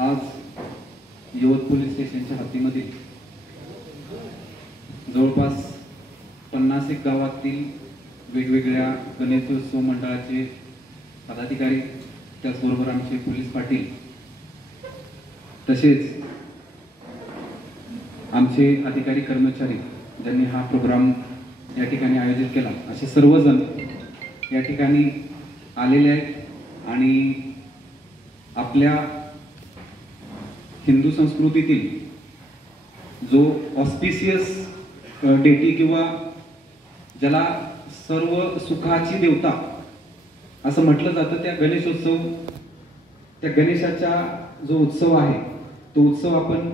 आज यवत पोलीस स्टेशनच्या हद्दीमध्ये जवळपास 50 गावातील वेगवेगळ्या गणेशोत्सव मंडळाचे पदाधिकारी, त्याचबरोबर आमचे पोलीस पाटील, तसेच आमचे अधिकारी कर्मचारी ज्यांनी हा प्रोग्राम या ठिकाणी आयोजित केला, असे सर्वजण या ठिकाणी आलेले आहेत आणि आपल्या हिंदू संस्कृतीतील जो ऑस्पिशियस डेटी किंवा ज्याला सर्व सुखाची देवता असं म्हटलं जातं, त्या गणेशोत्सव, त्या गणेशाचा जो उत्सव आहे तो उत्सव आपण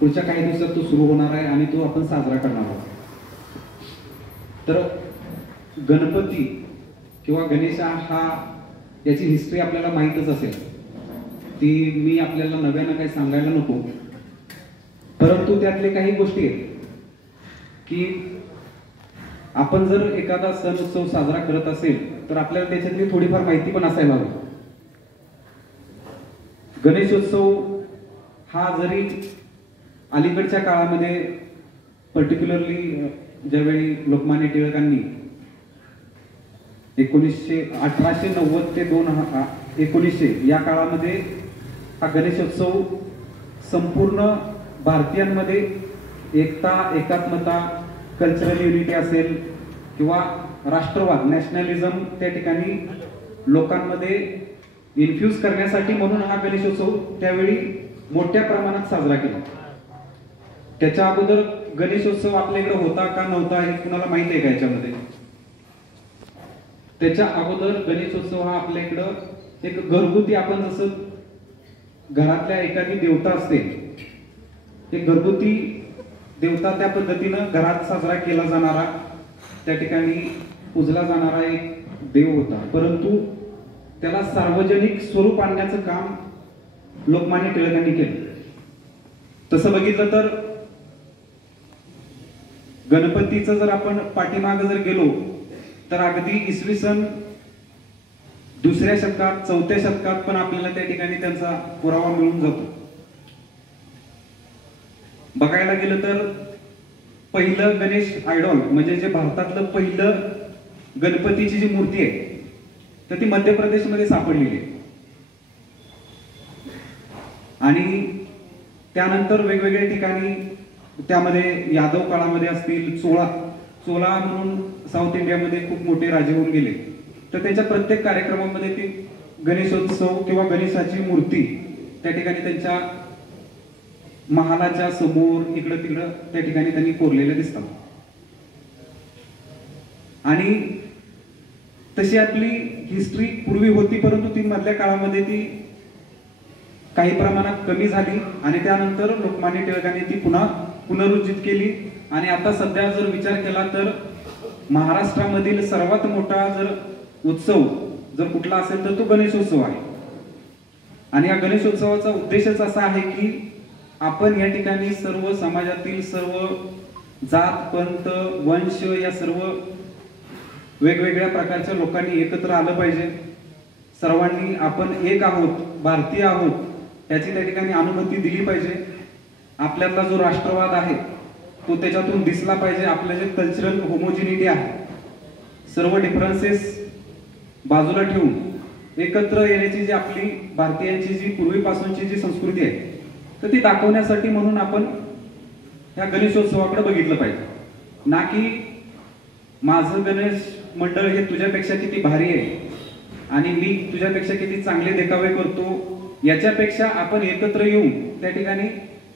पुढच्या काही दिवसात तो सुरू होणार आहे आणि तो आपण साजरा करणार आहोत. तर गणपती किंवा गणेशा हा याची हिस्ट्री आपल्याला माहीतच असेल, ती मी आपल्याला नव्यानं काही सांगायला नको. परंतु त्यातले काही गोष्टी आहेत की आपण जर एखादा सण उत्सव साजरा करत असेल तर आपल्याला त्याच्यातली थोडीफार माहिती पण असायला हवी. गणेशोत्सव हा जरी अलीकडच्या काळामध्ये पर्टिक्युलरली ज्यावेळी लोकमान्य टिळकांनी 1890 ते 1900 या काळामध्ये हा गणेशोत्सव संपूर्ण भारतीयांमध्ये एकता, एकात्मता, कल्चरल युनिटी असेल किंवा राष्ट्रवाद, नॅशनलिझम त्या ठिकाणी लोकांमध्ये इन्फ्यूज करण्यासाठी म्हणून हा गणेशोत्सव त्यावेळी मोठ्या प्रमाणात साजरा केला. त्याच्या अगोदर गणेशोत्सव आपल्याकडे होता का नव्हता हे कुणाला माहिती आहे का याच्यामध्ये? त्याच्या अगोदर गणेशोत्सव हा आपल्याकडं एक घरगुती, आपण जसं घरातल्या एखादी देवता असते, एक घरगुती देवता त्या पद्धतीनं घरात साजरा केला जाणारा, त्या ठिकाणी पूजला जाणारा एक देव होता. परंतु त्याला सार्वजनिक स्वरूप आणण्याचं काम लोकमान्य टिळकांनी केलं. तसं बघितलं तर गणपतीचं जर आपण पाठीमागे जर गेलो तर अगदी इसवी सन 2ऱ्या शतकात, 4थ्या शतकात पण आपल्याला त्या ठिकाणी त्यांचा पुरावा मिळून जातो. बघायला गेलं तर पहिलं गणेश आयडॉल म्हणजे जे भारतातलं पहिलं गणपतीची जी मूर्ती आहे तर ती मध्य प्रदेशमध्ये सापडलेली आहे. आणि त्यानंतर वेगवेगळ्या ठिकाणी, त्यामध्ये यादव काळामध्ये असतील, चोळा म्हणून साऊथ इंडियामध्ये खूप मोठे राजे होऊन गेले, तर त्यांच्या प्रत्येक कार्यक्रमामध्ये ती गणेशोत्सव किंवा गणेशाची मूर्ती त्या ठिकाणी त्यांच्या महालाच्या समोर इकडं तिकडं त्या ठिकाणी त्यांनी कोरलेले दिसतात. आणि तशी आपली हिस्ट्री पूर्वी होती, परंतु ती मधल्या काळामध्ये ती काही प्रमाणात कमी झाली आणि त्यानंतर लोकमान्य टिळकांनी ती पुन्हा पुनरुज्जीत केली. आणि आता सध्या जर विचार केला तर महाराष्ट्रामधील सर्वात मोठा जर उत्सव जर कुठला असेल तर तो गणेशोत्सव आहे. आणि या गणेशोत्सवाचा उद्देशच असा आहे की आपण या ठिकाणी सर्व समाजातील सर्व जात, पंथ, वंश या सर्व वेगवेगळ्या प्रकारच्या लोकांनी एकत्र आलं पाहिजे. सर्वांनी आपण एक आहोत, भारतीय आहोत याची त्या ठिकाणी अनुभूती दिली पाहिजे. आपल्यातला जो राष्ट्रवाद आहे तो त्याच्यातून दिसला पाहिजे. आपलं जे कल्चरल होमोजिनिटी आहे, सर्व डिफरन्सेस बाजूला ठेवून एकत्र येण्याची जी आपली भारतीयांची जी पूर्वीपासूनची जी संस्कृती आहे तर ती दाखवण्यासाठी म्हणून आपण ह्या गणेशोत्सवाकडे बघितलं पाहिजे. ना की माझं गणेश मंडळ हे तुझ्यापेक्षा किती भारी आहे आणि मी तुझ्यापेक्षा किती चांगले देखावे करतो, याच्यापेक्षा आपण एकत्र येऊन त्या ठिकाणी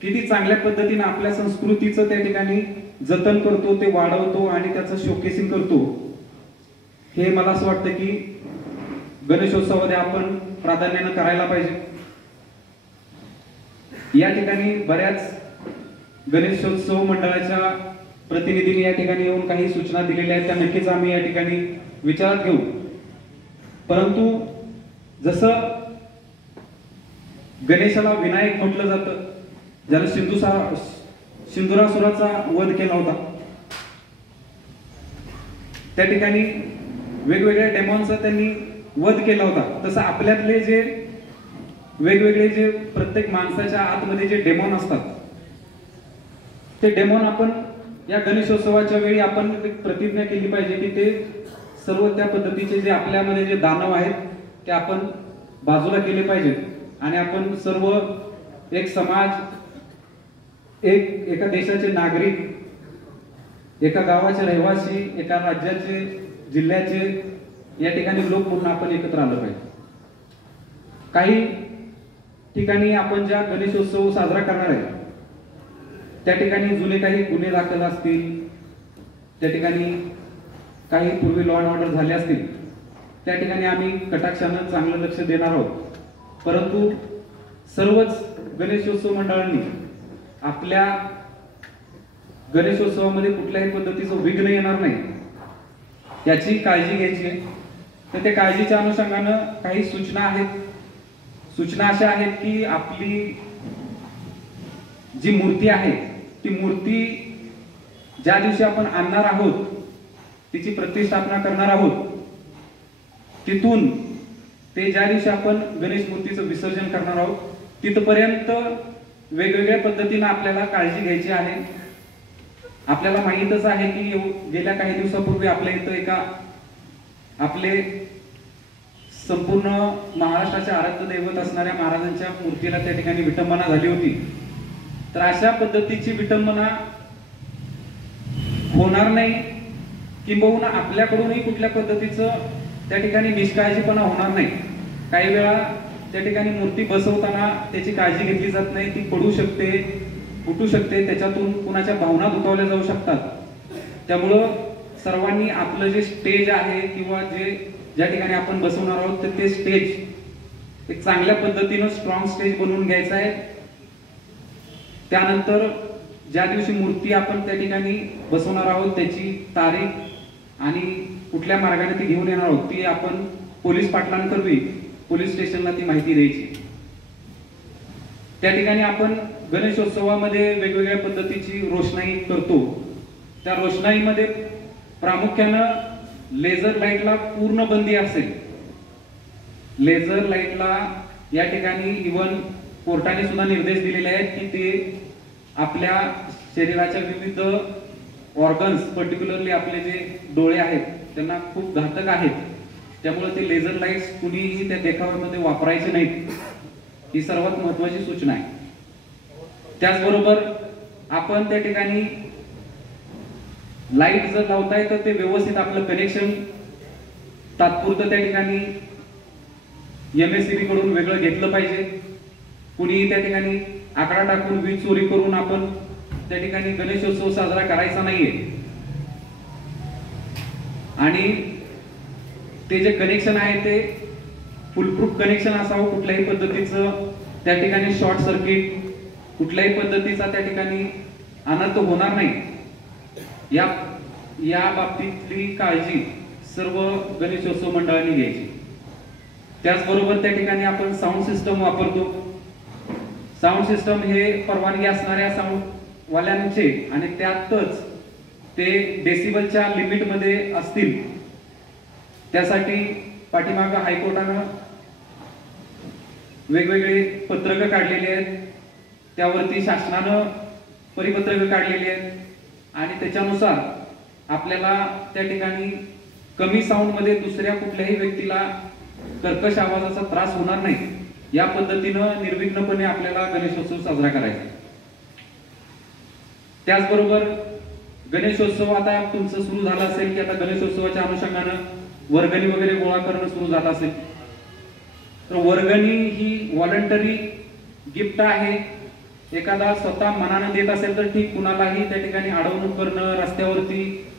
किती चांगल्या पद्धतीने आपल्या संस्कृतीचं त्या ठिकाणी जतन करतो, ते वाढवतो आणि त्याचं शोकेसिंग करतो, हे मला असं वाटतं की गणेशोत्सवामध्ये आपण प्राधान्यानं करायला पाहिजे. या ठिकाणी बऱ्याच गणेशोत्सव मंडळाच्या प्रतिनिधींनी या ठिकाणी येऊन काही सूचना दिलेल्या आहेत, त्या नक्कीच आम्ही या ठिकाणी विचारात घेऊ. परंतु जसं गणेशाला विनायक म्हटलं जातं, ज्याला सिंधुरासुराचा वध केला होता, त्या ठिकाणी वेगवेगळ्या डेमॉनचा त्यांनी वध केला होता, तसं आपल्यातले जे वेगवेगळे जे प्रत्येक माणसाच्या आतमध्ये जे डेमॉन असतात, ते डेमॉन आपण या गणेशोत्सवाच्या वेळी आपण एक प्रतिज्ञा केली पाहिजे की ते सर्व त्या पद्धतीचे जे आपल्यामध्ये जे दानव आहेत ते आपण बाजूला केले पाहिजेत आणि आपण सर्व एक समाज, एका देशाचे नागरिक, एका गावाचे रहिवासी, एका राज्याचे, जिल्ह्याचे या ठिकाणी लोक म्हणून आपण एकत्र आलं पाहिजे. काही ठिकाणी आपण ज्या गणेशोत्सव साजरा करणार आहे त्या ठिकाणी जुने काही गुन्हे दाखल असतील, त्या ठिकाणी काही पूर्वी लॉ अँड ऑर्डर झाले असतील, त्या ठिकाणी आम्ही कटाक्षानं चांगलं लक्ष देणार आहोत. परंतु सर्वच गणेशोत्सव मंडळांनी आपल्या गणेशोत्सवामध्ये कुठल्याही पद्धतीचं विघ्न येणार नाही याची काळजी घ्यायची आहे. तर त्या काळजीच्या अनुषंगानं काही सूचना आहेत. सूचना अशा आहेत की आपली जी मूर्ती आहे ती मूर्ती ज्या दिवशी आपण आणणार आहोत, तिची प्रतिष्ठापना करणार आहोत, तिथून ते ज्या दिवशी आपण गणेश मूर्तीचं विसर्जन करणार आहोत तिथपर्यंत वेगवेगळ्या पद्धतीने आपल्याला काळजी घ्यायची आहे. आपल्याला माहीतच आहे की गेल्या काही दिवसापूर्वी आपल्या इथं आपले संपूर्ण महाराष्ट्राचे आराध्य दैवत असणाऱ्या महाराजांच्या मूर्तीला त्या ठिकाणी विटंबना झाली होती. तर अशा पद्धतीची विटंबना होणार नाही, किंबहुना आपल्याकडूनही कुठल्या पद्धतीचं त्या ठिकाणी निष्काळजीपणा होणार नाही. काही वेळा त्या ठिकाणी मूर्ती बसवताना त्याची काळजी घेतली जात नाही, ती पडू शकते, फुटू शकते, त्याच्यातून कुणाच्या भावना दुखावल्या जाऊ शकतात. त्यामुळं सर्वांनी आपलं जे स्टेज आहे किंवा ज्या ठिकाणी आपण बसवणार आहोत तर ते स्टेज एक चांगल्या पद्धतीनं स्ट्रॉंग स्टेज बनवून घ्यायचं आहे. त्यानंतर ज्या दिवशी मूर्ती आपण त्या ठिकाणी बसवणार आहोत त्याची तारीख आणि कुठल्या मार्गाने ती घेऊन येणार आहोत ती आपण पोलीस पाटलांकरवी पोलीस स्टेशनला ती माहिती द्यायची. त्या ठिकाणी आपण गणेशोत्सवामध्ये वेगवेगळ्या पद्धतीची रोषणाई करतो. त्या रोषणाईमध्ये प्रामुख्यानं लेझर लाईटला पूर्ण बंदी असेल. लेझर लाईटला या ठिकाणी इव्हन कोर्टाने सुद्धा निर्देश दिलेले आहेत की ते आपल्या शरीराच्या विविध ऑर्गन्स, पर्टिक्युलरली आपले जे डोळे आहेत त्यांना खूप घातक आहेत. त्यामुळे ते लेझर लाईट्स कुणीही त्या देखाव्यामध्ये वापरायचे नाहीत, ही सर्वात महत्वाची सूचना आहे. त्याचबरोबर आपण त्या ठिकाणी लाईट जर लावताय तर ते व्यवस्थित आपलं कनेक्शन तात्पुरतं त्या ठिकाणी MSCB कडून वेगळं घेतलं पाहिजे. कुणीही त्या ठिकाणी आकडा टाकून वीज चोरी करून आपण त्या ठिकाणी गणेशोत्सव साजरा करायचा नाहीये. आणि ते जे कनेक्शन आहे ते फुलप्रूफ कनेक्शन असावं. कुठल्याही पद्धतीचं त्या ठिकाणी शॉर्ट सर्किट, कुठल्याही पद्धतीचा त्या ठिकाणी अनर्थ होणार नाही या बाबतीतली काळजी सर्व गणेशोत्सव मंडळांनी घ्यायची. त्याचबरोबर त्या ठिकाणी आपण साऊंड सिस्टम वापरतो. साऊंड सिस्टम हे परवानगी असणाऱ्या साऊंड वाल्यांचे आणि त्यातच ते डेसिबलच्या लिमिटमध्ये असतील. त्यासाठी पाठीमागं हायकोर्टानं वेगवेगळे पत्रकं काढलेली आहेत, त्यावरती शासनानं परिपत्रकं काढलेली आहेत आणि त्याच्यानुसार आपल्याला त्या ठिकाणी कमी साऊंड मध्ये दुसऱ्या कुठल्याही व्यक्तीला कर्कश आवाजाचा त्रास होणार नाही या पद्धतीनं निर्विघ्नपणे आपल्याला गणेशोत्सव साजरा करायचा. त्याचबरोबर गणेशोत्सव आता तुमचं सुरू झाला असेल की आता गणेशोत्सवाच्या अनुषंगानं वर्गणी वगैरे गोळा करणं सुरू झालं असेल तर वर्गणी ही व्हॉलंटरी गिफ्ट आहे. एखादा स्वतः मनानं देत असेल तर ठीक, कुणालाही त्या ठिकाणी अडवणूक करणं, रस्त्यावरती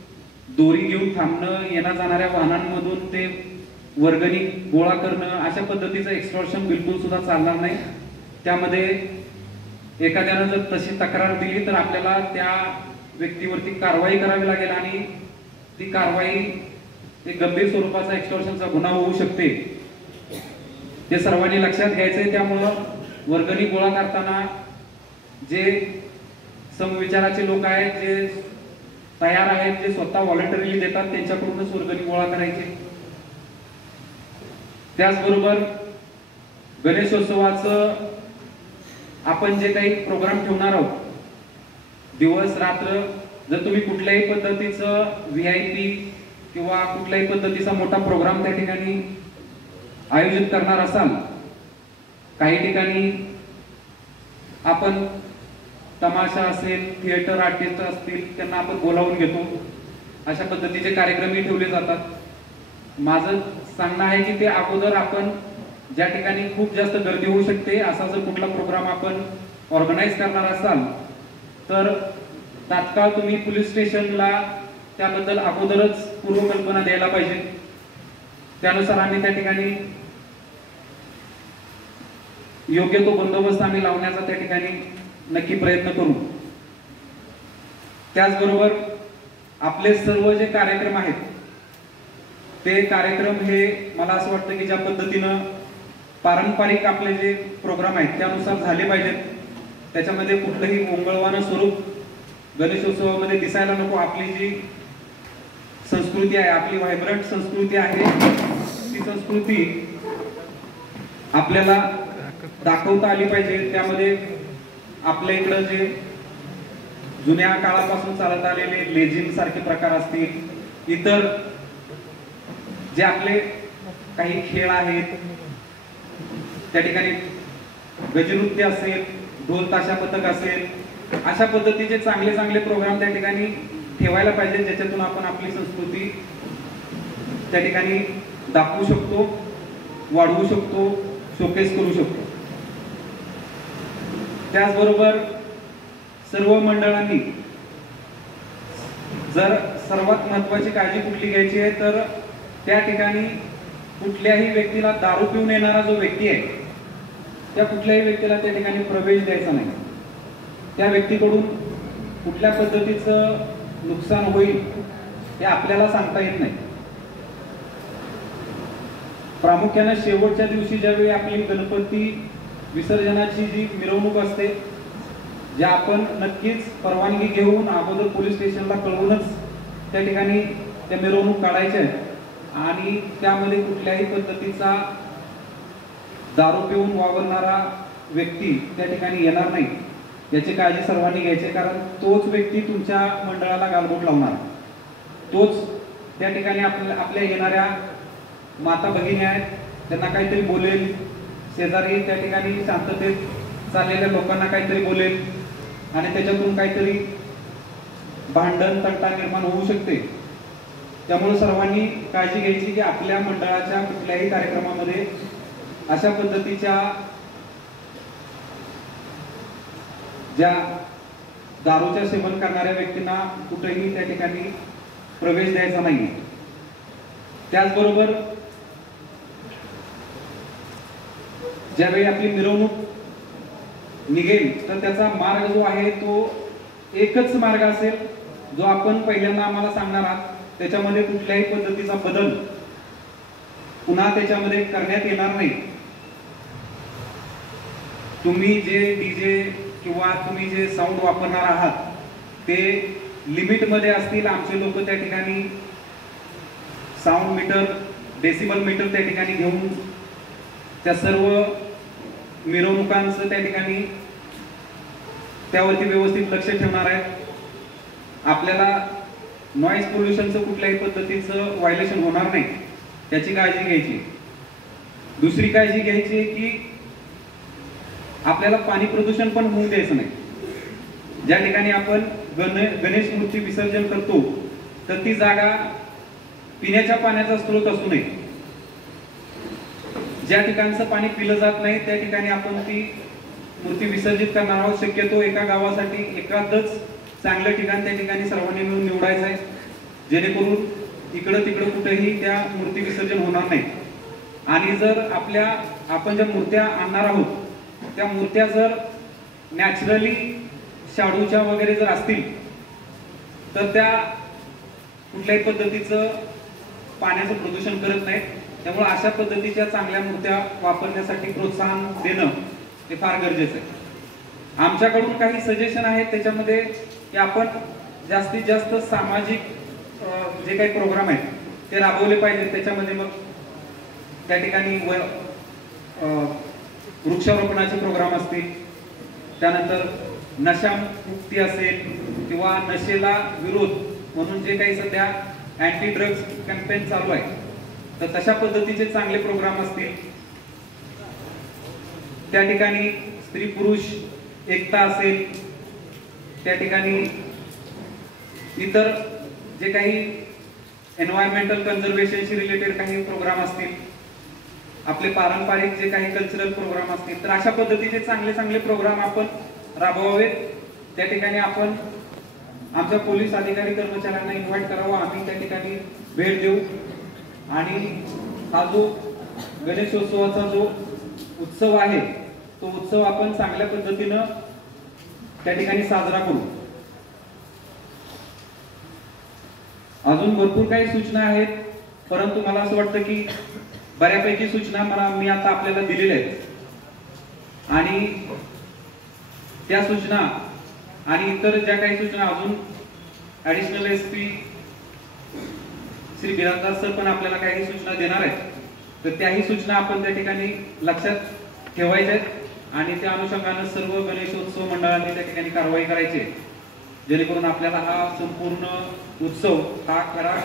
दोरी घेऊन थांबणं, येण्या जाणाऱ्या वाहनांमधून ते वर्गणी गोळा करणं अशा पद्धतीचं एक्सटॉर्शन बिलकुल सुद्धा चालणार नाही. त्यामध्ये एखाद्यानं जर तशी तक्रार दिली तर आपल्याला त्या व्यक्तीवरती कारवाई करावी लागेल आणि ती कारवाई एक गंभीर स्वरूपाचा एक्सटॉर्शनचा गुन्हा होऊ शकते. हे सर्वांनी लक्षात घ्यायचंय. त्यामुळं वर्गणी गोळा करताना जे समविचाराचे लोक आहेत, जे तयार आहेत, जे स्वतः व्हॉलंटरीली देतात त्यांच्याकडूनच वर्गणी गोळा करायची. त्याचबरोबर गणेशोत्सवाचं आपण जे काही प्रोग्राम ठेवणार आहोत, दिवस रात्र, जर तुम्ही कुठल्याही पद्धतीचं VIP किंवा कुठल्याही पद्धतीचा मोठा प्रोग्राम त्या ठिकाणी आयोजित करणार असाल, काही ठिकाणी आपण तमाशा असेल, थिएटर आर्टिस्ट असतील, त्यांना आपण बोलावून घेतो, अशा पद्धतीचे कार्यक्रमही ठेवले जातात। माझं सांगणं आहे की ते अगोदर आपण ज्या ठिकाणी खूप जास्त गर्दी होऊ शकते असा जर कुठला प्रोग्राम आपण ऑर्गनाईज करणार असाल तर तात्काळ तुम्ही पोलीस स्टेशनला त्याबद्दल अगोदरच पूर्वकल्पना द्यायला पाहिजे। त्यानुसार आम्ही त्या ठिकाणी योग्य तो बंदोबस्त आम्ही लावण्याचा त्या ठिकाणी नक्की प्रयत्न करू। त्याचबरोबर आपले सर्व जे कार्यक्रम आहेत ते कार्यक्रम हे मला असं वाटतं की ज्या पद्धतीनं पारंपरिक आपले जे प्रोग्राम आहेत त्यानुसार झाले पाहिजेत। त्याच्यामध्ये कुठलंही ओंगळवाणं स्वरूप गणेशोत्सवामध्ये दिसायला नको। आपली जी संस्कृती आहे, आपली व्हायब्रंट संस्कृती आहे, ती संस्कृती आपल्याला दाखवता आली पाहिजे। त्यामध्ये आपल्या इकडं जे जुन्या काळापासून चालत आलेले लेझिम सारखे प्रकार असतील, इतर जे आपले काही खेळ आहेत, त्या ठिकाणी गजनृत्य असेल, ढोल ताशा पथक असेल, अशा पद्धतीचे चांगले चांगले प्रोग्राम त्या ठिकाणी ठेवायला पाहिजे, ज्याच्यातून आपण आपली संस्कृती त्या ठिकाणी दाखवू शकतो, वाढवू शकतो, शोकेस करू शकतो। त्याचबरोबर सर्व मंडळांनी जर सर्वात महत्त्वाची काळजी कुठली घ्यायची आहे तर त्या ठिकाणी कुठल्याही व्यक्तीला दारू पिऊन येणारा जो व्यक्ती आहे त्या कुठल्याही व्यक्तीला त्या ठिकाणी प्रवेश द्यायचा नाही। त्या व्यक्तीकडून कुठल्या पद्धतीचं नुकसान होईल हे आपल्याला सांगता येत नाही। प्रामुख्याने शेवटच्या दिवशी ज्यावेळी आपली गणपती विसर्जनाची जी मिरवणूक असते, ज्या आपण नक्कीच परवानगी घेऊन अगोदर पोलीस स्टेशनला कळवूनच त्या ठिकाणी त्या मिरवणूक काढायच्या आहेत आणि त्यामध्ये कुठल्याही पद्धतीचा दारू पिऊन वावरणारा व्यक्ती त्या ठिकाणी येणार नाही याची काळजी सर्वांनी घ्यायची। कारण तोच व्यक्ती तुमच्या मंडळाला गालबोट लावणार, तोच त्या ठिकाणी आपल्या येणाऱ्या माता भगिनी आहेत त्यांना काहीतरी बोलेल, शेजारी त्या ठिकाणी शांततेत चाललेल्या लोकांना काहीतरी बोलेल आणि त्याच्यातून काहीतरी भांडण तंटा निर्माण होऊ शकते। त्यामुळे सर्वांनी काळजी घ्यायची की आपल्या मंडळाच्या कुठल्याही कार्यक्रमामध्ये अशा पद्धतीच्या ज्या दारूच्या सेवन करणाऱ्या व्यक्तींना कुठेही त्या ठिकाणी प्रवेश द्यायचा नाही। त्याचबरोबर ज्यावेळी आपली मिरवणूक निघेल तर त्याचा मार्ग जो आहे तो एकच मार्ग असेल जो आपण पहिल्यांदा आम्हाला सांगणार आहात। त्याच्यामध्ये कुठल्याही पद्धतीचा बदल पुन्हा त्याच्यामध्ये करण्यात येणार नाही। तुम्ही जे डीजे किंवा तुम्ही जे साऊंड वापरणार आहात ते लिमिट मध्ये असतील। आमचे लोक त्या ठिकाणी साऊंड मीटर, डेसिबल मीटर त्या ठिकाणी घेऊन त्या सर्व मिरवणुकांचं त्या ठिकाणी त्यावरती व्यवस्थित लक्ष ठेवणार आहेत। आपल्याला नॉइज पोल्युशनचं कुठल्याही पद्धतीचं व्हायलेशन होणार नाही त्याची काळजी घ्यायची। दुसरी काळजी घ्यायची की आपल्याला पाणी प्रदूषण पण होऊ द्यायचं नाही। ज्या ठिकाणी आपण गणेश मूर्ती विसर्जन करतो तर ती जागा पिण्याच्या पाण्याचा स्रोत असू नये। ज्या ठिकाणचं पाणी पिलं जात नाही त्या ठिकाणी आपण ती मूर्ती विसर्जित करणार आहोत। शक्यतो एका गावासाठी एखादच चांगलं ठिकाण त्या ठिकाणी सर्वांनी मिळून निवडायचं आहे, जेणेकरून इकडं तिकडं कुठेही त्या मूर्ती विसर्जन होणार नाही। आणि जर आपण ज्या मूर्त्या आणणार आहोत त्या मूर्त्या जर नॅचरली शाडूच्या वगैरे जर असतील तर त्या कुठल्याही पद्धतीचं पाण्याचं प्रदूषण करत नाहीत। त्यामुळे अशा पद्धतीच्या चांगल्या मूर्त्या वापरण्यासाठी प्रोत्साहन देणं हे फार गरजेचं आहे। आमच्याकडून काही सजेशन आहेत त्याच्यामध्ये की आपण जास्तीत जास्त सामाजिक जे काही प्रोग्राम आहेत ते राबवले पाहिजेत। त्याच्यामध्ये मग त्या ठिकाणी वृक्षारोपणाचे प्रोग्राम असतील, त्यानंतर नशामुक्ती असेल किंवा नशेला विरोध म्हणून जे काही सध्या अँटी ड्रग्ज कॅम्पेन चालू आहे, तर तशा पद्धतीचे चांगले प्रोग्राम असतील. त्या ठिकाणी स्त्री पुरुष एकता असेल, त्या ठिकाणी इतर जे काही एन्व्हायरमेंटल कन्झर्वेशनशी रिलेटेड काही प्रोग्राम असतील, आपले पारंपरिक जे काही कल्चरल प्रोग्राम असतील, तर अशा पद्धतीचे चांगले चांगले प्रोग्राम आपण राबवावेत. त्या ठिकाणी आपण आमच्या पोलीस अधिकारी कर्मचाऱ्यांना इन्व्हाइट करावं, आम्ही त्या ठिकाणी भेट देऊ आणि हा जो गणेशोत्सवाचा जो उत्सव आहे तो उत्सव आपण चांगल्या पद्धतीनं त्या ठिकाणी साजरा करू. अजून भरपूर काही सूचना आहेत, परंतु मला असं वाटतं की बऱ्यापैकी सूचना मी आता आपल्याला दिलेल्या आहेत आणि त्या सूचना आणि इतर ज्या काही सूचना अजून additional SP Shri Birajdar sir पण आपल्याला काही सूचना देणार आहेत, तर त्याही सूचना आपण त्या ठिकाणी लक्षात ठेवायच्या आहेत आणि त्या अनुषंगाने सर्व गणेशोत्सव मंडळांनी त्या ठिकाणी कारवाई करायची आहे, जेणेकरून आपल्याला हा संपूर्ण उत्सव हा खरा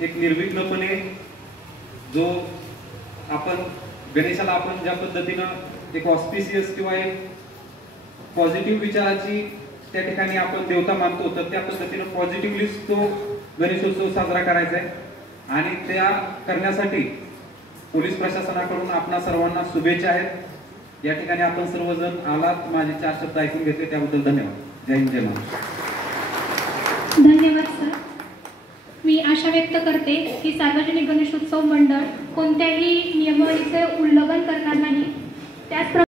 एक निर्विघ्नपणे जो आपण गणेशाला आपण ज्या पद्धतीनं एक ऑस्पिशियस किंवा एक पॉझिटिव्ह विचाराची त्या ठिकाणी आपण देवता मानतो, तर त्या पद्धतीनं पॉझिटिव्हली तो गणेशोत्सव साजरा करायचा आहे. आणि त्या करण्यासाठी पोलीस प्रशासनाकडून आपणा सर्वांना शुभेच्छा आहेत. या ठिकाणी आपण सर्वजण आलात, माझे 4 शब्द ऐकून घेतले त्याबद्दल धन्यवाद. जय हिंद, जय महाराष्ट्र. धन्यवाद सर. मी आशा व्यक्त करते की सार्वजनिक गणेशोत्सव मंडळ कोणत्याही नियमावलीचे उल्लंघन करणार नाही.